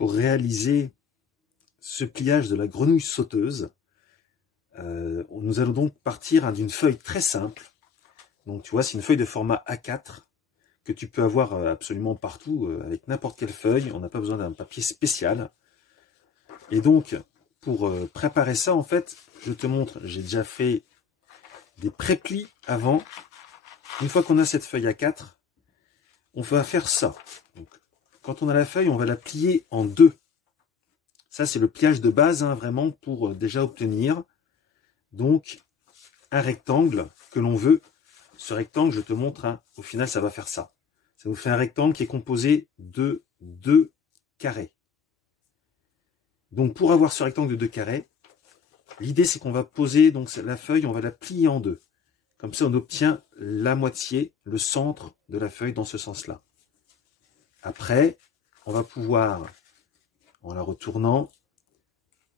pour réaliser ce pliage de la grenouille sauteuse. Nous allons donc partir d'une feuille très simple. Donc tu vois, c'est une feuille de format A4 que tu peux avoir absolument partout, avec n'importe quelle feuille. On n'a pas besoin d'un papier spécial. Et donc, pour préparer ça, en fait, je te montre, j'ai déjà fait des pré-plis avant. Une fois qu'on a cette feuille A4, on va faire ça. Donc, quand on a la feuille, on va la plier en deux. Ça, c'est le pliage de base, hein, vraiment, pour déjà obtenir donc un rectangle que l'on veut. Ce rectangle, je te montre, hein, au final, ça va faire ça. Ça nous fait un rectangle qui est composé de 2 carrés. Donc, pour avoir ce rectangle de 2 carrés, l'idée, c'est qu'on va poser donc la feuille, on va la plier en deux. Comme ça, on obtient la moitié, le centre de la feuille dans ce sens-là. Après, on va pouvoir, en la retournant,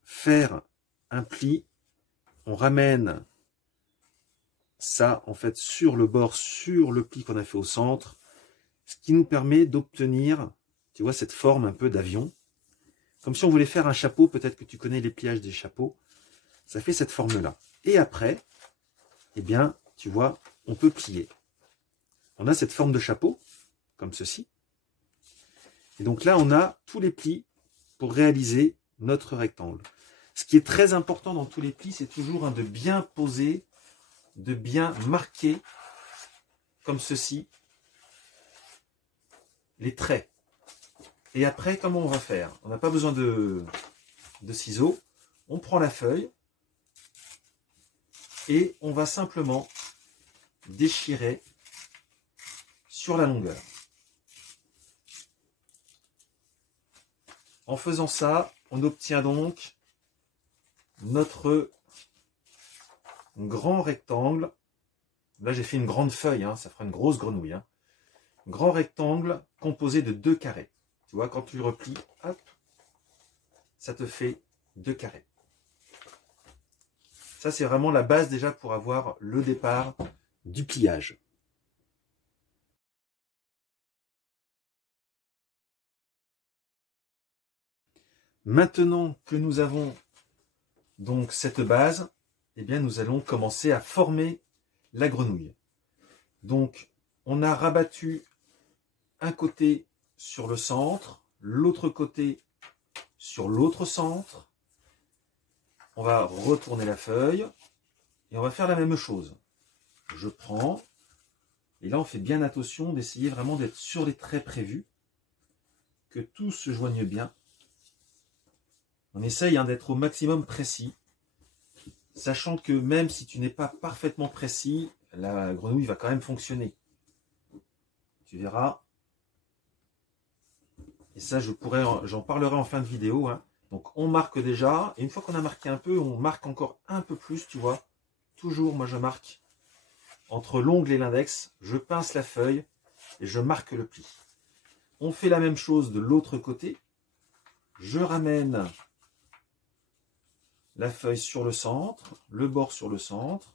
faire un pli. On ramène ça, en fait, sur le bord, sur le pli qu'on a fait au centre, ce qui nous permet d'obtenir, tu vois, cette forme un peu d'avion. Comme si on voulait faire un chapeau, peut-être que tu connais les pliages des chapeaux. Ça fait cette forme-là. Et après, eh bien, tu vois, on peut plier. On a cette forme de chapeau, comme ceci. Et donc là, on a tous les plis pour réaliser notre rectangle. Ce qui est très important dans tous les plis, c'est toujours de bien poser, de bien marquer, comme ceci, les traits. Et après, comment on va faire? On n'a pas besoin de ciseaux. On prend la feuille et on va simplement déchirer sur la longueur. En faisant ça, on obtient donc notre grand rectangle. Là, j'ai fait une grande feuille, hein, ça fera une grosse grenouille. Hein. Grand rectangle composé de 2 carrés. Tu vois, quand tu le replies, hop, ça te fait 2 carrés. Ça, c'est vraiment la base déjà pour avoir le départ du pliage. Maintenant que nous avons donc cette base, eh bien, nous allons commencer à former la grenouille. Donc, on a rabattu un côté sur le centre, l'autre côté sur l'autre centre. On va retourner la feuille et on va faire la même chose. Je prends, et là on fait bien attention d'essayer vraiment d'être sur les traits prévus, que tout se joigne bien. On essaye d'être au maximum précis, sachant que même si tu n'es pas parfaitement précis, la grenouille va quand même fonctionner. Tu verras. Et ça, j'en parlerai en fin de vidéo. Hein. Donc, on marque déjà. Et une fois qu'on a marqué un peu, on marque encore un peu plus, tu vois. Toujours, moi, je marque entre l'ongle et l'index. Je pince la feuille et je marque le pli. On fait la même chose de l'autre côté. Je ramène la feuille sur le centre, le bord sur le centre,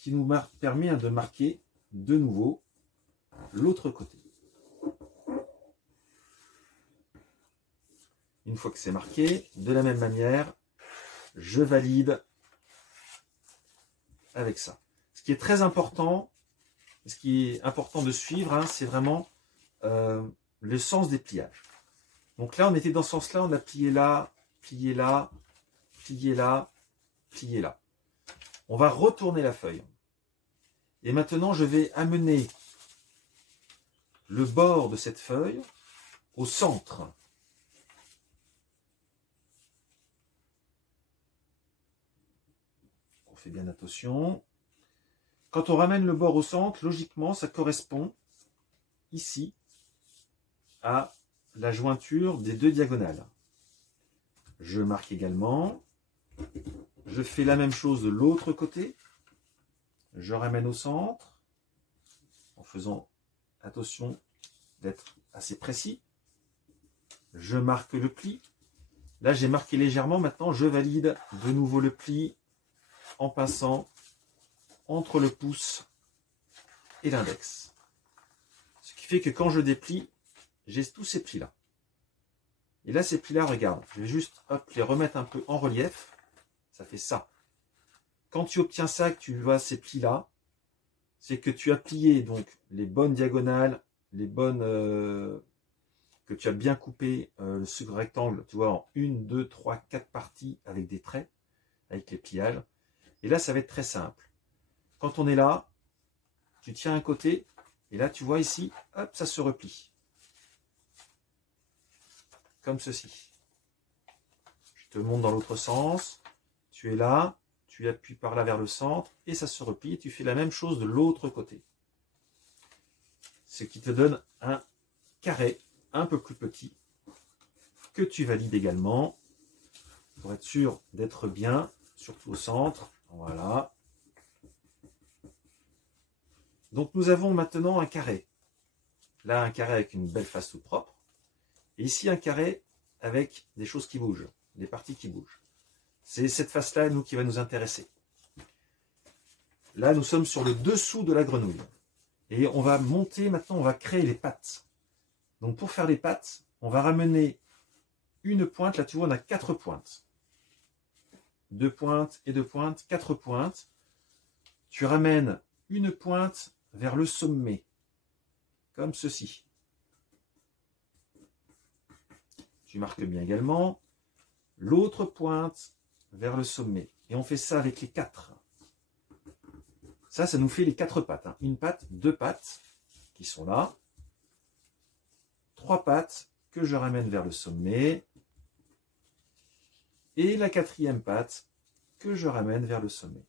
qui nous permet de marquer de nouveau l'autre côté. Une fois que c'est marqué, de la même manière, je valide avec ça. Ce qui est très important, ce qui est important de suivre, hein, c'est vraiment le sens des pliages. Donc là, on était dans ce sens-là, on a plié là, plié là, plié là, plié là. On va retourner la feuille. Et maintenant, je vais amener le bord de cette feuille au centre. On fait bien attention. Quand on ramène le bord au centre, logiquement, ça correspond ici à la jointure des deux diagonales. Je marque également. Je fais la même chose de l'autre côté. Je ramène au centre en faisant attention d'être assez précis. Je marque le pli. Là, j'ai marqué légèrement. Maintenant, je valide de nouveau le pli en pinçant entre le pouce et l'index. Ce qui fait que quand je déplie, j'ai tous ces plis-là. Et là, ces plis-là, regarde, je vais juste hop, les remettre un peu en relief. Ça fait ça. Quand tu obtiens ça, que tu vois ces plis-là, c'est que tu as plié donc les bonnes diagonales, les bonnes que tu as bien coupé ce rectangle, tu vois, en 1, 2, 3, 4 parties avec des traits, avec les pliages. Et là, ça va être très simple. Quand on est là, tu tiens un côté, et là, tu vois ici, hop, ça se replie. Comme ceci. Je te montre dans l'autre sens. Tu es là, tu appuies par là vers le centre, et ça se replie. Et tu fais la même chose de l'autre côté. Ce qui te donne un carré un peu plus petit, que tu valides également, pour être sûr d'être bien, surtout au centre. Voilà. Donc nous avons maintenant un carré. Là, un carré avec une belle face toute propre. Et ici, un carré avec des choses qui bougent, des parties qui bougent. C'est cette face-là, nous, qui va nous intéresser. Là, nous sommes sur le dessous de la grenouille. Et on va monter, maintenant, on va créer les pattes. Donc pour faire les pattes, on va ramener une pointe. Là, tu vois, on a 4 pointes. 2 pointes et 2 pointes, 4 pointes. Tu ramènes une pointe vers le sommet, comme ceci. Tu marques bien également l'autre pointe vers le sommet. Et on fait ça avec les 4. Ça nous fait les 4 pattes. Hein. Une patte, 2 pattes qui sont là. 3 pattes que je ramène vers le sommet. Et la 4e patte que je ramène vers le sommet.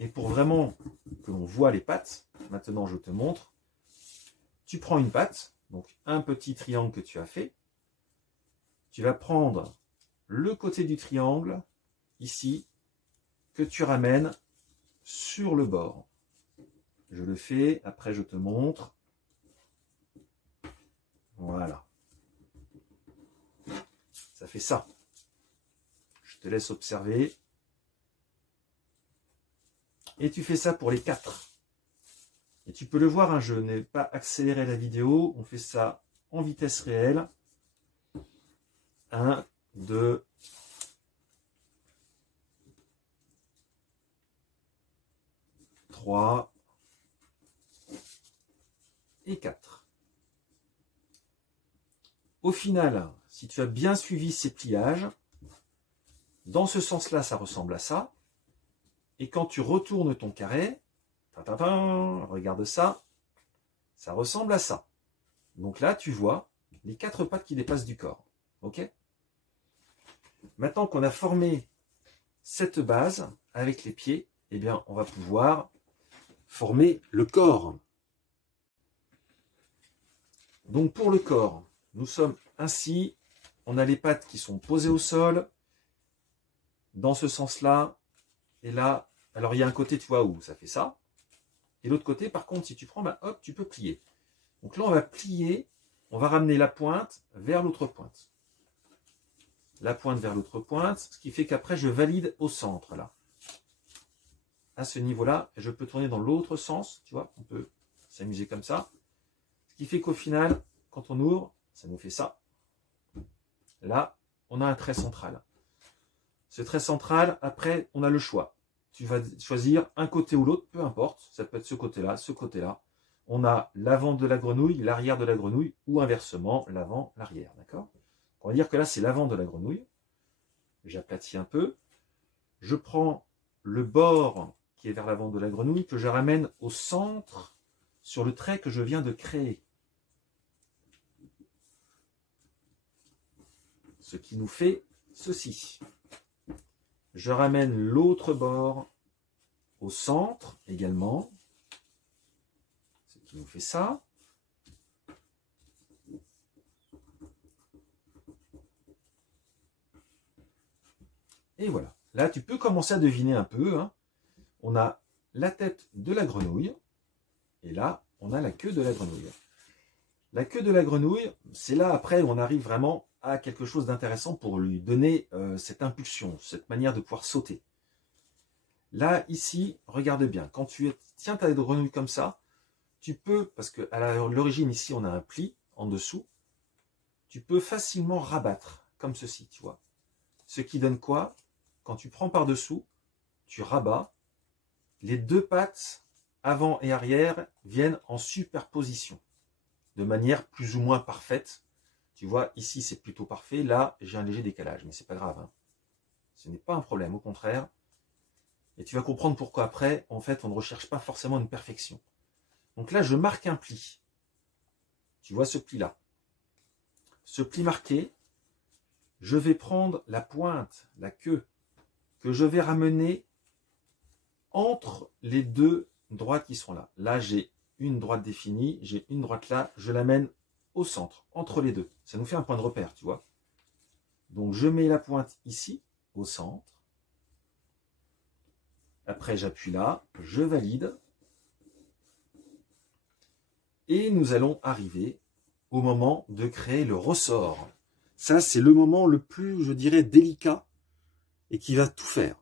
Et pour vraiment que l'on voit les pattes, maintenant je te montre, tu prends une patte, donc un petit triangle que tu as fait, tu vas prendre le côté du triangle, ici, que tu ramènes sur le bord. Je le fais, après je te montre. Voilà. Ça fait ça. Je te laisse observer. Et tu fais ça pour les 4. Et tu peux le voir, hein, je n'ai pas accéléré la vidéo. On fait ça en vitesse réelle. 1, 2, 3 et 4. Au final, si tu as bien suivi ces pliages, dans ce sens-là, ça ressemble à ça. Et quand tu retournes ton carré, regarde ça, ça ressemble à ça. Donc là, tu vois les 4 pattes qui dépassent du corps. Ok ? Maintenant qu'on a formé cette base avec les pieds, eh bien, on va pouvoir former le corps. Donc pour le corps, nous sommes ainsi, on a les pattes qui sont posées au sol, dans ce sens-là, et là, alors il y a un côté, tu vois, où ça fait ça, et l'autre côté, par contre, si tu prends, bah, hop, tu peux plier. Donc là, on va plier, on va ramener la pointe vers l'autre pointe. La pointe vers l'autre pointe, ce qui fait qu'après, je valide au centre, là. À ce niveau-là, je peux tourner dans l'autre sens, tu vois, on peut s'amuser comme ça. Ce qui fait qu'au final, quand on ouvre, ça nous fait ça. Là, on a un trait central. Ce trait central, après, on a le choix. Tu vas choisir un côté ou l'autre, peu importe. Ça peut être ce côté-là, ce côté-là. On a l'avant de la grenouille, l'arrière de la grenouille, ou inversement, l'avant, l'arrière. D'accord ? On va dire que là, c'est l'avant de la grenouille. J'aplatis un peu. Je prends le bord qui est vers l'avant de la grenouille, que je ramène au centre, sur le trait que je viens de créer. Ce qui nous fait ceci. Je ramène l'autre bord au centre également. Ce qui nous fait ça. Et voilà. Là, tu peux commencer à deviner un peu. Hein. On a la tête de la grenouille. Et là, on a la queue de la grenouille. La queue de la grenouille, c'est là après où on arrive vraiment à quelque chose d'intéressant pour lui donner cette impulsion, cette manière de pouvoir sauter. Là, ici, regarde bien. Quand tu tiens ta grenouille comme ça, tu peux, parce qu'à l'origine, ici, on a un pli en dessous. tu peux facilement rabattre, comme ceci, tu vois. Ce qui donne quoi? Quand tu prends par-dessous, tu rabats, les deux pattes, avant et arrière, viennent en superposition, de manière plus ou moins parfaite. Tu vois, ici c'est plutôt parfait, là j'ai un léger décalage, mais c'est pas grave. Hein. Ce n'est pas un problème, au contraire. Et tu vas comprendre pourquoi après, en fait, on ne recherche pas forcément une perfection. Donc là, je marque un pli. Tu vois ce pli-là. Ce pli marqué, je vais prendre la pointe, la queue, que je vais ramener entre les deux droites qui sont là. Là, j'ai une droite définie, j'ai une droite là, je l'amène au centre, entre les deux. Ça nous fait un point de repère, tu vois. Donc, je mets la pointe ici, au centre. Après, j'appuie là, je valide. Et nous allons arriver au moment de créer le ressort. Ça, c'est le moment le plus, je dirais, délicat et qui va tout faire.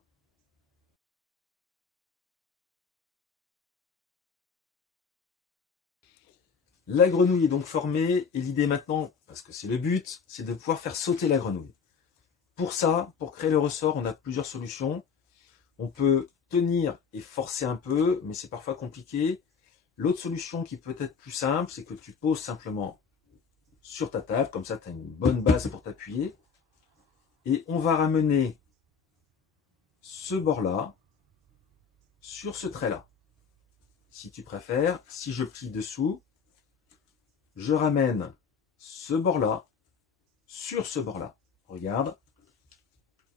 La grenouille est donc formée et l'idée maintenant, parce que c'est le but, c'est de pouvoir faire sauter la grenouille. Pour ça, pour créer le ressort, on a plusieurs solutions. On peut tenir et forcer un peu, mais c'est parfois compliqué. L'autre solution qui peut être plus simple, c'est que tu poses simplement sur ta table, comme ça tu as une bonne base pour t'appuyer. Et on va ramener ce bord-là sur ce trait-là. Si tu préfères, si je plie dessous, je ramène ce bord-là sur ce bord-là. Regarde,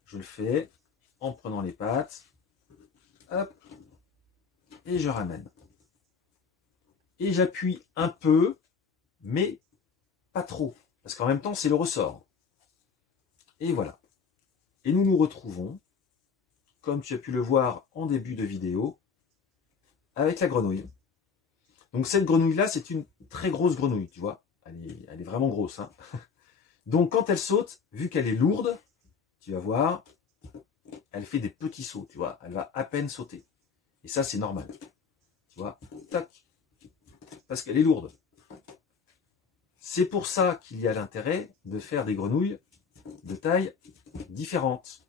je le fais en prenant les pattes. Hop, et je ramène. Et j'appuie un peu, mais pas trop, parce qu'en même temps, c'est le ressort. Et voilà. Et nous nous retrouvons, comme tu as pu le voir en début de vidéo, avec la grenouille. Donc cette grenouille-là, c'est une très grosse grenouille, tu vois. Elle est vraiment grosse. Hein. Donc quand elle saute, vu qu'elle est lourde, tu vas voir, elle fait des petits sauts, tu vois. Elle va à peine sauter. Et ça, c'est normal. Tu vois, tac. Parce qu'elle est lourde. C'est pour ça qu'il y a l'intérêt de faire des grenouilles de taille différente.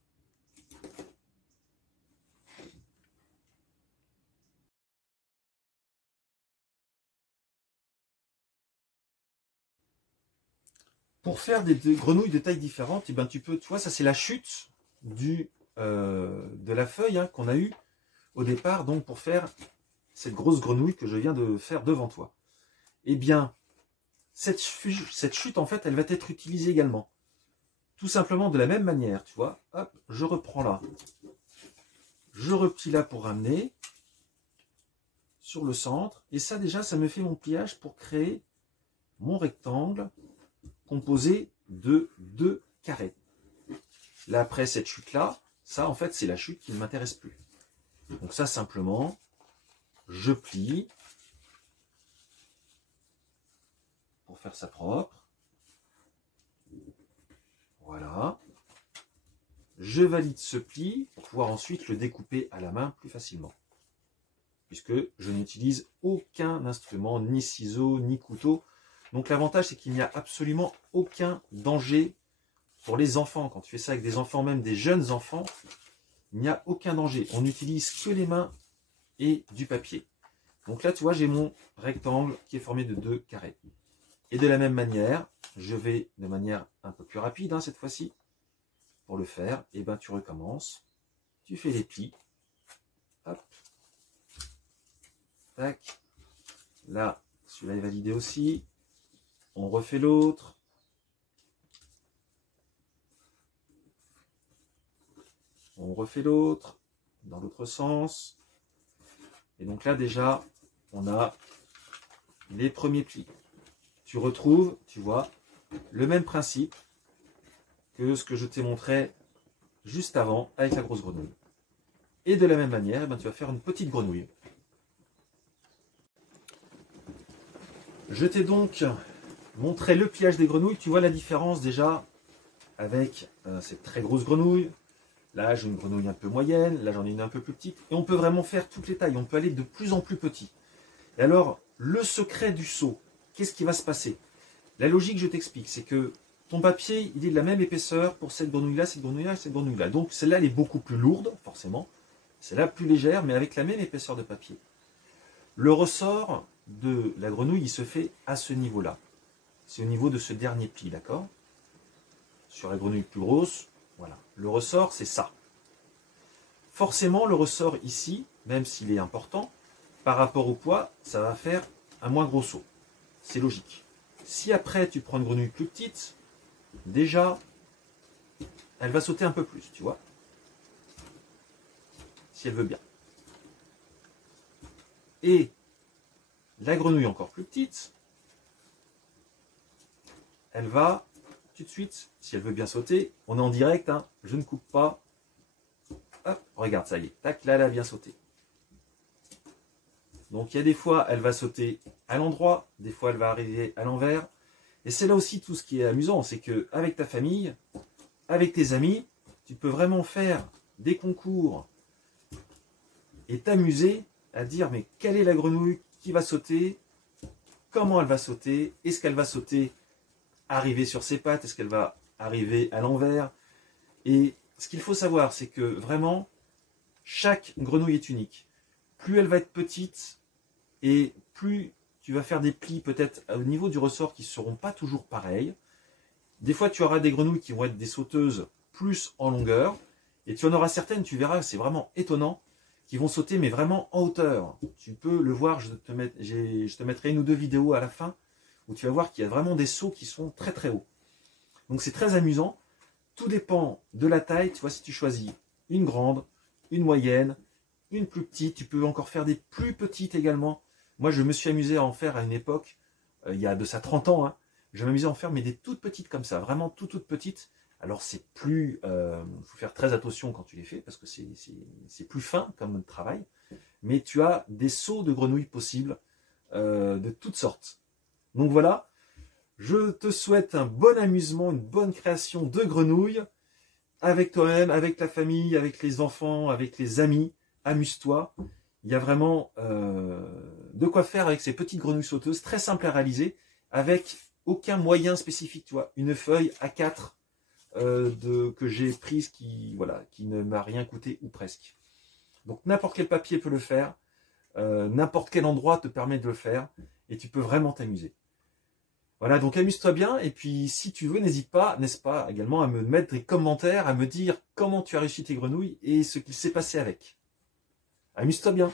Pour faire des grenouilles de taille différente, eh ben, tu peux, tu vois, ça c'est la chute de la feuille hein, qu'on a eue au départ, donc pour faire cette grosse grenouille que je viens de faire devant toi. Eh bien, cette chute, en fait, elle va être utilisée également. Tout simplement de la même manière, tu vois. Hop, je reprends là. Je replie là pour ramener sur le centre. Et ça, déjà, ça me fait mon pliage pour créer mon rectangle composé de 2 carrés. Là, après cette chute-là, ça, en fait, c'est la chute qui ne m'intéresse plus. Donc ça, simplement, je plie pour faire ça propre. Voilà. Je valide ce pli pour pouvoir ensuite le découper à la main plus facilement. Puisque je n'utilise aucun instrument, ni ciseaux, ni couteau. Donc l'avantage, c'est qu'il n'y a absolument aucun danger pour les enfants. Quand tu fais ça avec des enfants, même des jeunes enfants, il n'y a aucun danger. On n'utilise que les mains et du papier. Donc là, tu vois, j'ai mon rectangle qui est formé de 2 carrés. Et de la même manière, je vais de manière un peu plus rapide, hein, cette fois-ci, pour le faire. Et ben, tu recommences. Tu fais les plis. Hop. Tac. Là, celui-là est validé aussi. On refait l'autre. On refait l'autre dans l'autre sens. Et donc là, déjà, on a les premiers plis. Tu retrouves, tu vois, le même principe que ce que je t'ai montré juste avant avec la grosse grenouille. Et de la même manière, ben, tu vas faire une petite grenouille. Je t'ai donc montré le pliage des grenouilles. Tu vois la différence déjà avec cette très grosse grenouille. Là, j'ai une grenouille un peu moyenne. Là, j'en ai une un peu plus petite. Et on peut vraiment faire toutes les tailles. On peut aller de plus en plus petit. Et alors, le secret du saut, qu'est-ce qui va se passer? La logique, je t'explique, c'est que ton papier, il est de la même épaisseur pour cette grenouille-là, cette grenouille-là, cette grenouille-là. Donc celle-là, elle est beaucoup plus lourde, forcément. Celle-là, plus légère, mais avec la même épaisseur de papier. Le ressort de la grenouille, il se fait à ce niveau-là. C'est au niveau de ce dernier pli, d'accord? Sur la grenouille plus grosse, voilà. Le ressort, c'est ça. Forcément, le ressort ici, même s'il est important, par rapport au poids, ça va faire un moins gros saut. C'est logique. Si après, tu prends une grenouille plus petite, déjà, elle va sauter un peu plus, tu vois. Si elle veut bien. Et la grenouille encore plus petite, elle va tout de suite, si elle veut bien sauter, on est en direct, hein, je ne coupe pas. Hop, regarde, ça y est, tac, là, elle a bien sauté. Donc il y a des fois, elle va sauter à l'endroit, des fois, elle va arriver à l'envers. Et c'est là aussi tout ce qui est amusant, c'est qu'avec ta famille, avec tes amis, tu peux vraiment faire des concours et t'amuser à dire, mais quelle est la grenouille qui va sauter, comment elle va sauter, est-ce qu'elle va sauter arriver sur ses pattes, est-ce qu'elle va arriver à l'envers. Et ce qu'il faut savoir, c'est que vraiment, chaque grenouille est unique. Plus elle va être petite, et plus tu vas faire des plis peut-être au niveau du ressort qui ne seront pas toujours pareils. Des fois, tu auras des grenouilles qui vont être des sauteuses plus en longueur, et tu en auras certaines, tu verras, c'est vraiment étonnant, qui vont sauter, mais vraiment en hauteur. Tu peux le voir, je te mettrai une ou deux vidéos à la fin, où tu vas voir qu'il y a vraiment des sauts qui sont très très hauts. Donc c'est très amusant. Tout dépend de la taille. Tu vois, si tu choisis une grande, une moyenne, une plus petite, tu peux encore faire des plus petites également. Moi, je me suis amusé à en faire à une époque, il y a de ça 30 ans, hein, je m'amusais à en faire, mais des toutes petites comme ça, vraiment toutes petites. Alors c'est plus, faut faire très attention quand tu les fais, parce que c'est plus fin comme travail, mais tu as des sauts de grenouilles possibles, de toutes sortes. Donc voilà, je te souhaite un bon amusement, une bonne création de grenouilles, avec toi-même, avec la famille, avec les enfants, avec les amis. Amuse-toi. Il y a vraiment de quoi faire avec ces petites grenouilles sauteuses, très simple à réaliser, avec aucun moyen spécifique. Tu vois, une feuille A4 que j'ai prise qui ne m'a rien coûté ou presque. Donc n'importe quel papier peut le faire, n'importe quel endroit te permet de le faire, et tu peux vraiment t'amuser. Voilà, donc amuse-toi bien, et puis si tu veux, n'hésite pas, n'est-ce pas, également à me mettre des commentaires, à me dire comment tu as réussi tes grenouilles et ce qu'il s'est passé avec. Amuse-toi bien.